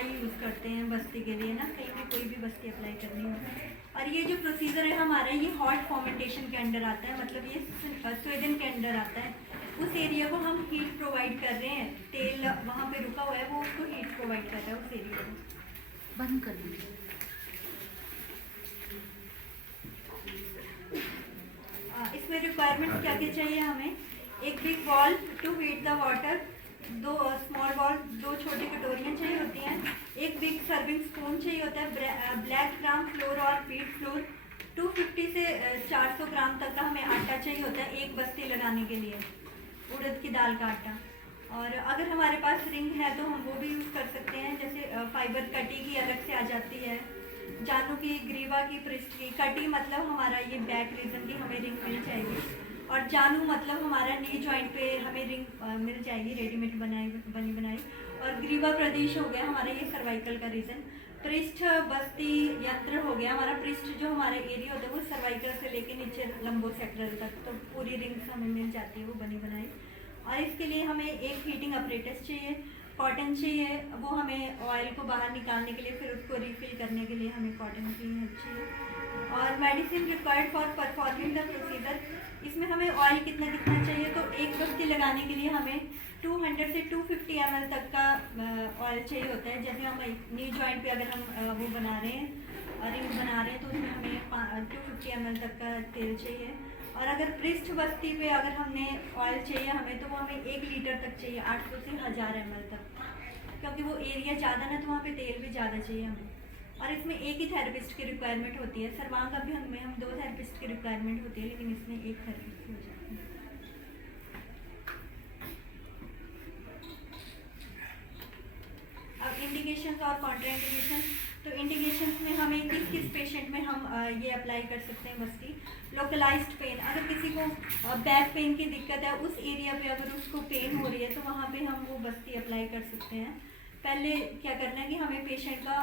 Use करते हैं बस्ती के लिए ना, कहीं भी कोई भी बस्ती अप्लाई करनी हो। और ये जो प्रोसीजर है हमारा, ये हॉट फॉर्मेंटेशन के अंडर आता है, मतलब ये स्वीडन के अंडर आता है। उस एरिया को हम हीट प्रोवाइड कर रहे हैं, तेल वहाँ पे रुका हुआ है, वो उसको हीट प्रोवाइड कर रहा है उस एरिया को। बंद कर दीजिए। इसमें रिक्वायरमेंट्स क्या क्या चाहिए हमें? एक big ball to heat the water, 2 small ball, 2 छोटी कटोरियाँ चाहिए होती हैं, एक बिग सर्विंग स्पून चाहिए होता है, ब्लैक ग्राम फ्लोर और व्हीट फ्लोर, 250 से 400 ग्राम तक का हमें आटा चाहिए होता है एक बस्ती लगाने के लिए, उड़द की दाल का आटा। और अगर हमारे पास रिंग है तो हम वो भी यूज़ कर सकते हैं, जैसे फाइबर कटी की अलग से आ जाती है, जानू की, ग्रीवा की, पृष्ठ की। कटी मतलब हमारा ये बैक रीजन की हमें रिंग मिल जाएगी, और जानू मतलब हमारा नी जॉइंट पे हमें रिंग मिल जाएगी रेडीमेड बनी बनाई। और ग्रीवा प्रदेश हो गया हमारा ये सर्वाइकल का रीजन। पृष्ठ बस्ती यंत्र हो गया हमारा, पृष्ठ जो हमारा एरिया होता है वो सर्वाइकल से लेके नीचे लंबोसेक्टरल तक, तो पूरी रिंग्स हमें मिल जाती है वो बनी बनाई। और इसके लिए हमें एक हीटिंग अपरेटस चाहिए, कॉटन चाहिए, वो हमें ऑयल को बाहर निकालने के लिए, फिर उसको रिफिल करने के लिए हमें कॉटन की हेल्प चाहिए। और medicine required for performing the procedure, इसमें हमें ऑयल कितना चाहिए, तो एक बस्ती लगाने के लिए हमें 200 से 250 ml तक का ऑयल चाहिए होता है। जैसे हम नी जॉइंट पे अगर हम वो बना रहे हैं, रिंग बना रहे हैं, तो उसमें हमें 250 ml तक का तेल चाहिए। और अगर पृष्ठ बस्ती पे अगर हमने ऑयल चाहिए हमें, तो वो हमें 1 लीटर तक चाहिए, 800 से 1000 ml तक, क्योंकि वो एरिया ज़्यादा ना, तो वहाँ पे तेल भी ज़्यादा चाहिए हमें। और इसमें एक ही थेरेपिस्ट की रिक्वायरमेंट होती है। सर्वांग अभियान में हम 2 थेरेपिस्ट की रिक्वायरमेंट होती है, लेकिन इसमें 1 थेरेपिस्ट हो जाती है। अब इंडिकेशंस और कॉन्ट्राइंडिकेशन, तो इंडिकेशंस में हमें किस पेशेंट में हम ये अप्लाई कर सकते हैं बस्ती। लोकलाइज्ड पेन, अगर किसी को बैक पेन की दिक्कत है, उस एरिया पे अगर उसको पेन हो रही है, तो वहाँ पे हम वो बस्ती अप्लाई कर सकते हैं। पहले क्या करना है कि हमें पेशेंट का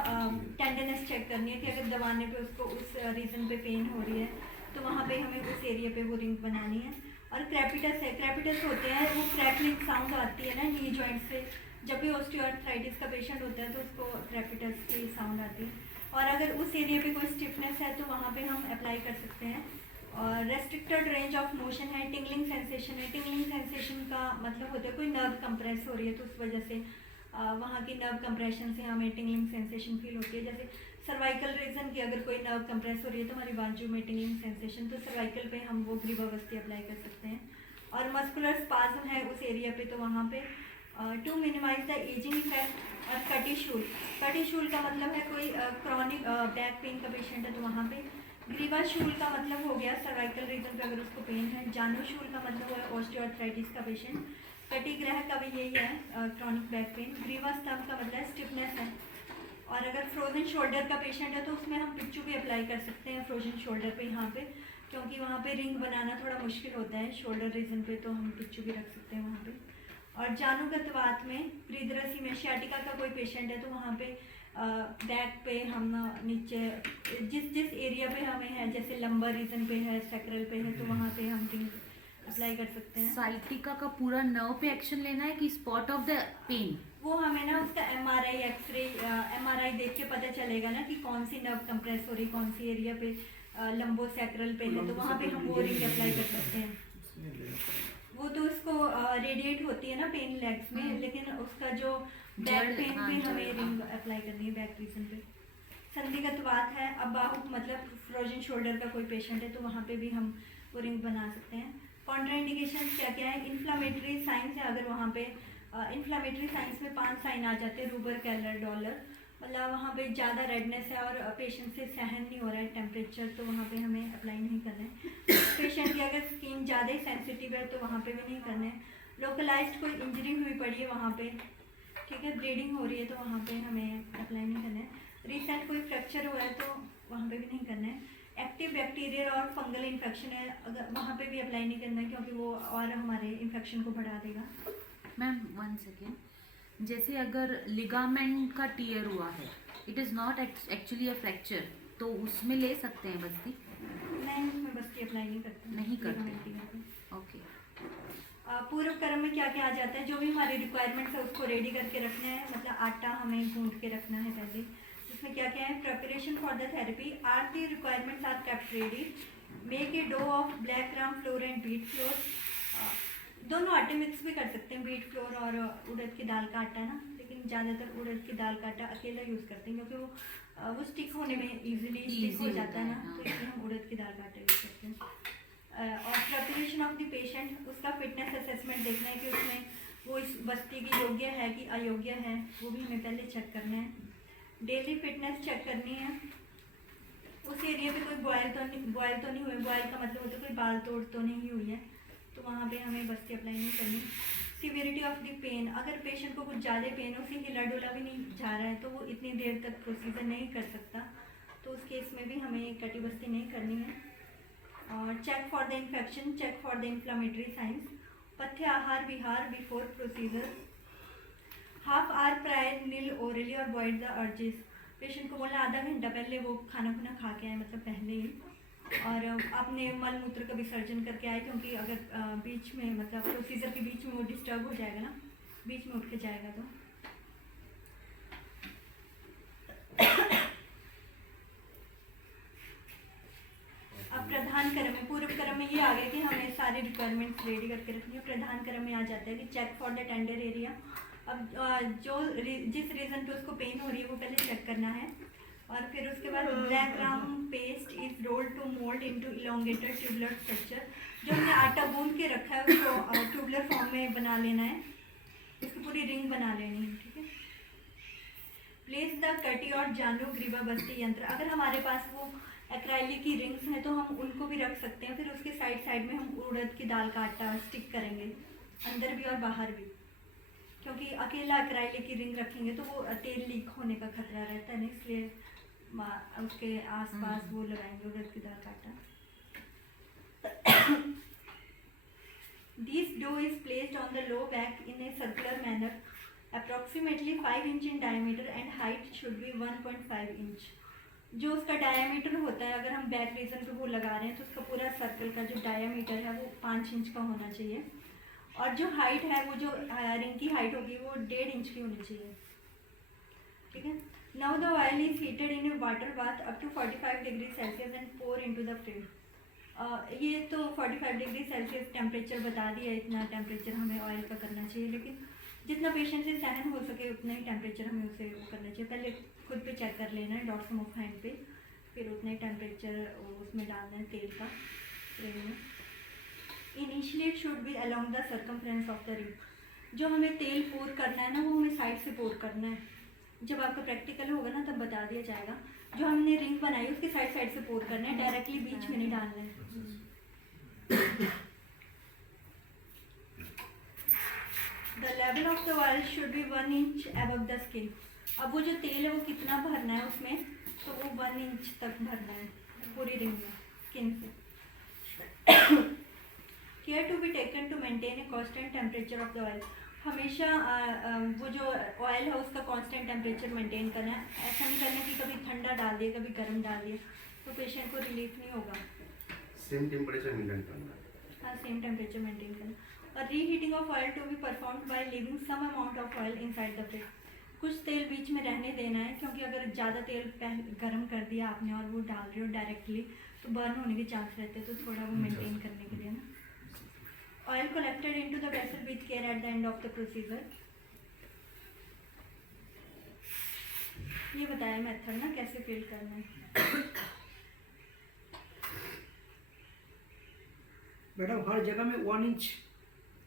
टेंडरनेस चेक करनी है, कि अगर दबाने पे उसको उस रीजन पे पेन हो रही है, तो वहाँ पे हमें उस एरिया पे वो रिंग बनानी है। और क्रैपिटस है, क्रैपिटस होते हैं वो क्रैकलिंग साउंड आती है ना नी जॉइंट से, जब भी ऑस्टियोआर्थराइटिस का पेशेंट होता है तो उसको क्रैपिटस की साउंड आती है। और अगर उस एरिया पे कोई स्टिफनेस है तो वहाँ पे हम अप्लाई कर सकते हैं। और रेस्ट्रिक्टेड रेंज ऑफ मोशन है, टिंगलिंग सेंसेशन है। टिंगलिंग सेंसेशन का मतलब होता है कोई नर्व कंप्रेस हो रही है, तो उस वजह से वहाँ की नर्व कंप्रेशन से हमें टिंगलिंग सेंसेशन फील होती है। जैसे सर्वाइकल रीजन की अगर कोई नर्व कंप्रेस हो रही है तो हमारी बाजू में टिंगलिंग सेंसेशन, तो सर्वाइकल पे हम वो ग्रीवा बस्ती अप्लाई कर सकते हैं। और मस्कुलर स्पाज्म है उस एरिया पे, तो वहाँ पे to minimize the ageing effect. और कटीशूल, कटीशूल का मतलब है कोई क्रॉनिक बैक पेन का पेशेंट है तो वहाँ पे। ग्रीवा शूल का मतलब हो गया सर्वाइकल रीजन पे अगर उसको पेन है। जानू शूल का मतलब है ऑस्टियोआर्थराइटिस का पेशेंट। कटिग्रह का भी यही है, क्रॉनिक बैक पेन। ग्रीवा स्तंभ का मतलब स्टिफनेस है। और अगर फ्रोजन शोल्डर का पेशेंट है तो उसमें हम पिच्चू भी अप्लाई कर सकते हैं फ्रोजन शोल्डर पे यहाँ पे, क्योंकि वहाँ पे रिंग बनाना थोड़ा मुश्किल होता है शोल्डर रीजन पे, तो हम पिच्चू भी रख सकते हैं वहाँ पे। और जानुगत वात में, प्रीदरसी में, शियाटिका का कोई पेशेंट है तो वहाँ पे बैक पे हम नीचे जिस एरिया पे हमें है, जैसे लंबर रीजन पे है, सैक्रल पे है, तो वहाँ पे हम रिंग अप्लाई कर सकते हैं। साइटिका का पूरा नर्व पे एक्शन लेना है कि स्पॉट ऑफ द पेन? वो हमें ना उसका एमआरआई, एक्सरे, एमआरआई देख के पता चलेगा ना कि कौन सी नर्व कंप्रेस हो रही, कौन सी एरिया पे लंबो सैक्रल पे है, तो वहाँ पे हम वो रिंग अप्लाई कर सकते हैं। वो तो उसको रेडिएट होती है ना पेन लेग्स में, लेकिन उसका जो बैक पेन पे हमें रिंग अप्लाई करनी है बैक रीजन पे। संधिगत वात है, अब बाहु मतलब फ्रोजन शोल्डर का कोई पेशेंट है तो वहाँ पे भी हम वो रिंग बना सकते हैं। कॉन्ट्राइंडिकेशन क्या क्या है? इन्फ्लामेटरी साइंस है, अगर वहाँ पे इन्फ्लामेटरी साइंस में 5 साइन आ जाते हैं, रूबर, कैलर, डॉलर, मतलब वहाँ पे ज़्यादा रेडनेस है और पेशेंट से सहन नहीं हो रहा है टेम्परेचर, तो वहाँ पे हमें अप्लाई नहीं करना है। पेशेंट की अगर स्किन ज़्यादा ही सेंसिटिव है तो वहाँ पे भी नहीं करना है। लोकलाइज्ड कोई इंजरी हुई पड़ी है वहाँ पे, ठीक है, ब्लीडिंग हो रही है, तो वहाँ पे हमें अप्लाई नहीं करना है। रिसेंट कोई फ्रैक्चर हुआ है तो वहाँ पे भी नहीं करना है। एक्टिव बैक्टीरियल और फंगल इन्फेक्शन है, अगर वहाँ पे भी अप्लाई नहीं करना है, क्योंकि वो और हमारे इन्फेक्शन को बढ़ा देगा। मैम 1 सेकेंड, जैसे अगर लिगामेंट का टीयर हुआ है, it is not actually a fracture, तो उसमें ले सकते हैं बस्ती? नहीं, उसमें बस्ती अप्लाई नहीं करते, नहीं करते। ओके। पूर्व क्रम में क्या क्या आ जाता है, जो भी हमारी रिक्वायरमेंट्स है उसको रेडी करके रखना है, मतलब आटा हमें गूंथ के रखना है पहले। इसमें क्या क्या है, preparation for the therapy, are the requirements are kept ready, make a dough of black gram flour and wheat flour. दोनों आटे मिक्स भी कर सकते हैं, व्हीट फ्लोर और उड़द की दाल का आटा ना, लेकिन ज़्यादातर उड़द की दाल का आटा अकेला यूज़ करते हैं क्योंकि वो स्टिक होने में इजीली स्टिक हो जाता है ना, तो इसलिए हम उड़द की दाल का आटा यूज़ करते हैं। और प्रिपरेशन ऑफ द पेशेंट, उसका फिटनेस असेसमेंट देखना है कि उसमें वो इस बस्ती की योग्य है कि अयोग्य है, वो भी हमें पहले चेक करना है। डेली फिटनेस चेक करनी है, उस एरिया पे कोई बॉयल तो नहीं हुए, बॉयल का मतलब होता है कोई बाल तोड़ तो नहीं हुई है, तो वहाँ पे हमें बस्ती अप्लाई नहीं करनी। सीवियरिटी ऑफ द पेन, अगर पेशेंट को कुछ ज़्यादा पेन हो, उसे हिला डुला भी नहीं जा रहा है, तो वो इतनी देर तक प्रोसीजर नहीं कर सकता, तो उस केस में भी हमें कटी बस्ती नहीं करनी है। और check for the infection, check for the inflammatory signs, पथ्य आहार विहार before procedure, half hour prior nil orally और वॉइड द अर्जेस, पेशेंट को बोला आधा घंटा पहले वो खाना खुना खा के आए, मतलब पहले ही, और अपने मल मूत्र का विसर्जन करके आए, क्योंकि अगर बीच में मतलब प्रोसीजर के बीच में वो डिस्टर्ब हो जाएगा ना, बीच में उठ के जाएगा तो। अब प्रधान क्रम में, पूर्व क्रम में ये आ गया कि हमें सारी रिक्वायरमेंट्स रेडी करके रखनी है। प्रधान क्रम में आ जाता है कि check for the tender area, अब जिस रीज़न पे उसको पेन हो रही है वो पहले चेक करना है, और फिर उसके बाद black gram paste is rolled to mould into elongated tubular structure, जो हमने आटा गूंद के रखा है उसको ट्यूबुलर फॉर्म में बना लेना है, इसकी पूरी रिंग बना लेनी है, ठीक है। प्लेस द कटी और जानू ग्रीवा बस्ती यंत्र, अगर हमारे पास वो एक्राइलिक की रिंग्स हैं तो हम उनको भी रख सकते हैं, फिर उसके साइड साइड में हम उड़द की दाल का आटा स्टिक करेंगे, अंदर भी और बाहर भी, क्योंकि अकेला एक्राइलिक की रिंग रखेंगे तो वो तेल लीक होने का खतरा रहता है ना, इसलिए उसके आसपास वो लगाएंगे उड़द की दाल का आटा। This dough is placed on the low back in a circular manner, approximately 5 inch in diameter and height should be 1.5 inch. जो उसका डायमीटर होता है, अगर हम बैक रीजन पे वो लगा रहे हैं तो उसका पूरा सर्कल का जो डायमीटर है वो 5 इंच का होना चाहिए, और जो हाइट है वो जो रिंग की हाइट होगी वो 1.5 इंच की होनी चाहिए, ठीक है। Now the oil is heated in a water bath up to 45 degree celsius and pour into the fluid. ये तो 45 डिग्री सेल्सियस टेम्परेचर बता दिया, इतना टेम्परेचर हमें ऑयल का करना चाहिए, लेकिन जितना पेशेंट से सहन हो सके उतना ही टेम्परेचर हमें उसे वो करना चाहिए। पहले खुद पे चेक कर लेना है डॉट्स ऑफ हैंड पे, फिर उतना ही टेम्परेचर उसमें डालना है तेल का फ्रेम में। Initially it should be along the circumference of the ring, जो हमें तेल पोर करना है ना वो हमें साइड से पोर करना है, जब आपका प्रैक्टिकल होगा ना तब बता दिया जाएगा। जो हमने रिंग बनाई उसके साइड साइड से पोर करना है, डायरेक्टली बीच में नहीं डालना है। The level of the oil should be 1 inch above the skin, अब वो जो तेल है वो कितना भरना है उसमें, तो वो 1 इंच तक भरना है पूरी रिंग में स्किन से। Care to be taken to maintain a constant temperature of the oil, हमेशा वो जो ऑयल है उसका कांस्टेंट टेम्परेचर मेंटेन करना है, ऐसा नहीं करना कि कभी ठंडा डाल दिया कभी गर्म डाल दिया, तो पेशेंट को रिलीफ नहीं होगा। सेम टेम्परेचर मेंटेन करना है, हाँ सेम टेम्परेचर मेंटेन करना। और reheating of oil to be performed by leaving some amount of oil inside the fridge, कुछ तेल बीच में रहने देना है, क्योंकि अगर ज़्यादा तेल गर्म कर दिया आपने और वो डाल रहे हो डायरेक्टली तो बर्न होने के चांस रहते हैं, तो थोड़ा वो मेंटेन करने के लिए ना। Oil collected into the vessel with care at the end of the procedure, ये बताया मेथड ना कैसे फिल करना है। मैडम हर जगह में 1 इंच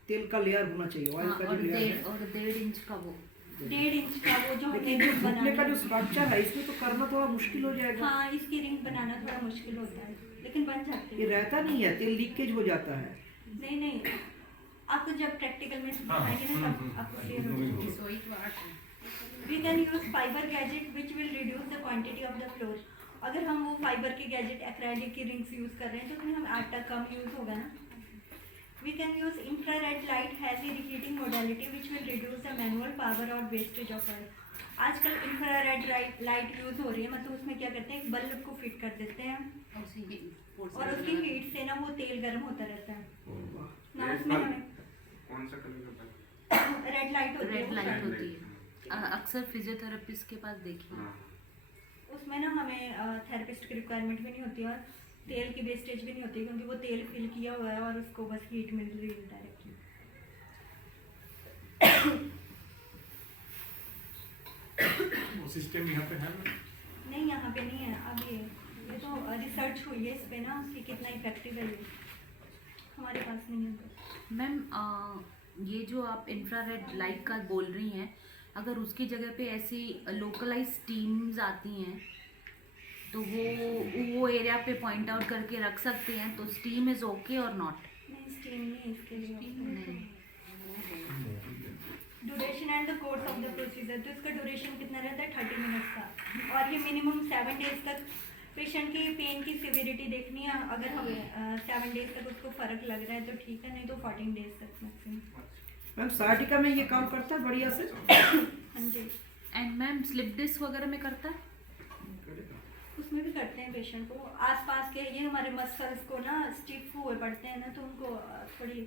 तेल का लेयर होना चाहिए, ऑयल का जो लेयर है, और 1.5 इंच का वो 1.5 इंच का वो जो हमने लेकिन जो रिंग घुटने का जो बनाना, स्ट्रक्चर है इसमें तो करना थोड़ा मुश्किल हो जाएगा। हाँ इसकी रिंग बनाना थोड़ा मुश्किल होता है, लेकिन बन जाती ये है। रहता नहीं है, तेल लीकेज हो जाता है। नहीं आपको जब प्रैक्टिकल में सिखाएंगे ना तब आपको क्लियर हो जाएगा। We can use fibre gadget which will reduce the quantity of the flour, अगर हम वो फाइबर के गैजेट एक्रेलिक की रिंग्स यूज़ कर रहे हैं तो फिर हम आटा कम यूज़ होगा ना। We can use infrared light has a reheating modality which will reduce the manual power और वेस्टेज ऑफ ऑयल। आजकल इंफ्रारेड लाइट यूज़ हो रही है, मतलब उसमें क्या करते हैं एक बल्ब को फिट कर देते हैं और उसकी हीट से ना वो तेल गर्म होता रहता है ना, उसमें हमें रेड लाइट होती है रेड वो लाइट शायद। होती है। अक्सर फिजियोथेरेपिस्ट के पास देखिए। हाँ उसमें ना हमें थेरेपिस्ट की रिक्वायरमेंट भी नहीं होती और तेल की वेस्टेज भी नहीं होती क्योंकि वो तेल फिल किया हुआ है और उसको बस हीट मिल रही है डायरेक्टली। वो सिस्टम यहाँ पे है ना? नहीं यहाँ पे नहीं है अभी, ये तो रिसर्च हुई है इस पे ना कि कितना इफेक्टिव है ये, हमारे पास नहीं है। मैम ये जो आप इंफ्रारेड लाइट का बोल रही हैं, अगर उसकी जगह पे ऐसी लोकलाइज टीम्स आती हैं तो वो एरिया पे पॉइंट आउट करके रख सकते हैं, तो स्टीम इज़ ओके और नॉट? नहीं स्टीम नहीं इसके लिए। नहीं। Duration and the course of the procedure, तो इसका ड्यूरेशन कितना रहता है 30 मिनट्स का, और ये मिनिमम 7 डेज तक पेशेंट की पेन की सिविरिटी देखनी है। अगर हमें 7 डेज तक उसको फ़र्क लग रहा है तो ठीक है, नहीं तो 14 डेज तक मैक्सिमम। मैम सार्टिका में ये काम करता है बढ़िया से? हाँ जी, एंड मैम स्लिप डिस्क वगैरह में करता है? उसमें भी करते हैं पेशेंट को। आसपास के ये हमारे मसल्स को ना स्टिफ हुए पड़ते हैं ना, तो उनको थोड़ी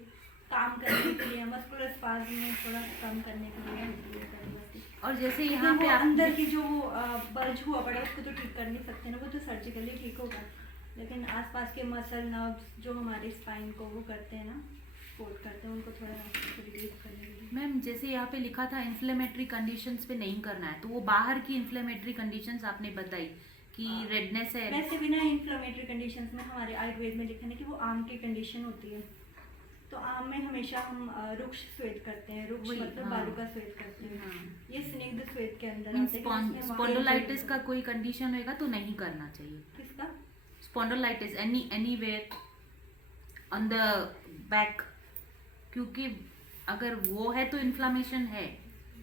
काम करने के लिए मस्कुलर स्पाज्म में थोड़ा कम करने के लिए होती है therapy। और जैसे लेकिन यहाँ वो पे आप अंदर की जो बल्ज हुआ पड़ा है उसको तो ठीक कर नहीं सकते ना, वो तो सर्जिकली ठीक होगा, लेकिन आसपास के मसल नर्व्स जो हमारे स्पाइन को वो करते हैं ना, सपोर्ट करते हैं, उनको थोड़ा रिलीफ करने के लिए। मैम जैसे यहाँ पे लिखा था इन्फ्लेमेटरी कंडीशंस पे नहीं करना है, तो वो बाहर की इन्फ्लेमेटरी कंडीशंस आपने बताई कि रेडनेस है। वैसे भी ना इन्फ्लेमेटरी कंडीशंस में हमारे आयुर्वेद में लिखा है कि वो आम की कंडीशन होती है, तो आम में हमेशा हम रुक्ष श्वेत करते हैं, रुक्ष वही, मतलब हाँ। बालू का श्वेत करते हैं। हाँ। ये स्निग्ध श्वेत के अंदर मीन्स आते हैं कि उसमें वहाँ स्पॉन्डोलाइटिस का कोई कंडीशन होएगा तो नहीं करना चाहिए। किसका? Spondylitis anywhere on the back, क्योंकि अगर वो है तो इन्फ्लामेशन है।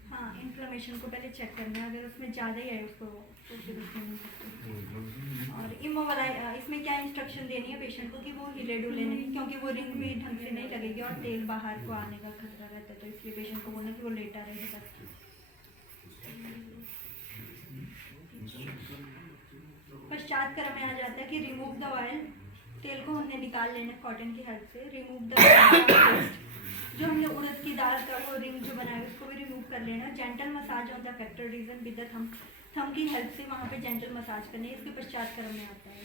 हाँ, इन्फ्लेमेशन को पहले चेक करना है, अगर उसमें ज़्यादा ही है उसको तो फिर उसमें नहीं सकते। और इमोबलाइज इसमें क्या इंस्ट्रक्शन देनी है पेशेंट को कि वो हिले डुले नहीं, क्योंकि वो रिंग भी ढंग से नहीं लगेगी और तेल बाहर को आने का खतरा रहता है, तो इसलिए पेशेंट को बोलना कि वो लेटा रहेगा। पश्चात क्रम में आ जाता है कि रिमूव द ऑयल, तेल को हमने निकाल लेना कॉटन की हेल्प से। रिमूव द जो हमने उड़द की दाल का वो रिंग जो बनाया उसको भी रिमूव कर लेना। Gentle massage on the affected region with the thumb की हेल्प से वहाँ पे जेंटल मसाज करनी है, इसके पश्चात क्रम में आता है।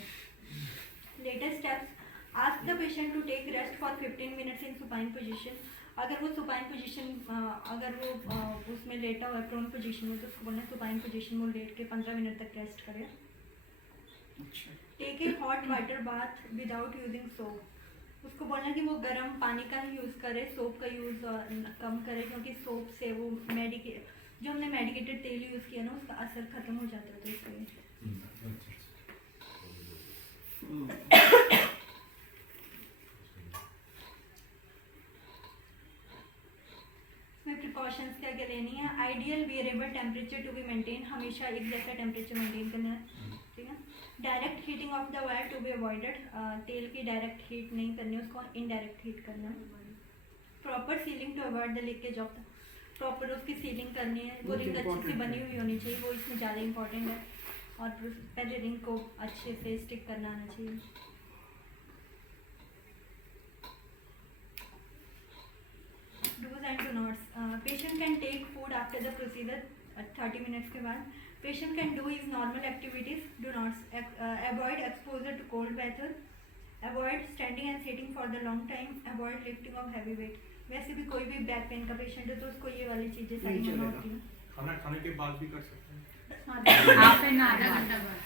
Latest steps, ask the patient to take rest for 15 minutes in supine position. अगर वो सुपाइन पोजीशन अगर वो उसमें लेटा हुआ है प्रोन पोजीशन में, तो उसको बोलना सुपाइन पोजीशन में लेट के 15 मिनट तक रेस्ट करे। Take a hot water bath without using soap, उसको बोलना कि वो गर्म पानी का ही यूज़ करे, सोप का यूज़ कम करे, क्योंकि सोप से वो जो हमने मेडिकेटेड तेल यूज़ किया ना उसका असर खत्म हो जाता है, तो इसलिए। इसमें प्रिकॉशंस क्या क्या लेनी है। Ideal variable temperature to be maintain, हमेशा एक जैसा टेम्परेचर मेंटेन करना है, ठीक है। Direct heating of the wire to be avoided, तेल की डायरेक्ट हीट नहीं करनी, उसको इनडायरेक्ट हीट करना है। Proper sealing to avoid the leakage of the, proper उसकी सीलिंग करनी है, वो रिंग अच्छे से बनी हुई होनी चाहिए, वो इसमें ज़्यादा इंपॉर्टेंट है। और पहले रिंग को अच्छे से स्टिक करना आना चाहिए। Dos and do nots, patient can take food after the procedure 30 minutes के बाद। Patient can do his normal activities. Do not avoid exposure to cold weather. Avoid standing and sitting for the long time. Avoid lifting of heavy weight. वैसे भी कोई भी back pain का patient है तो उसको ये वाली चीज़ें सारी मना होती हैं। खाना खाने के बाद भी कर सकते हैं। हाँ, हाफ एन आवर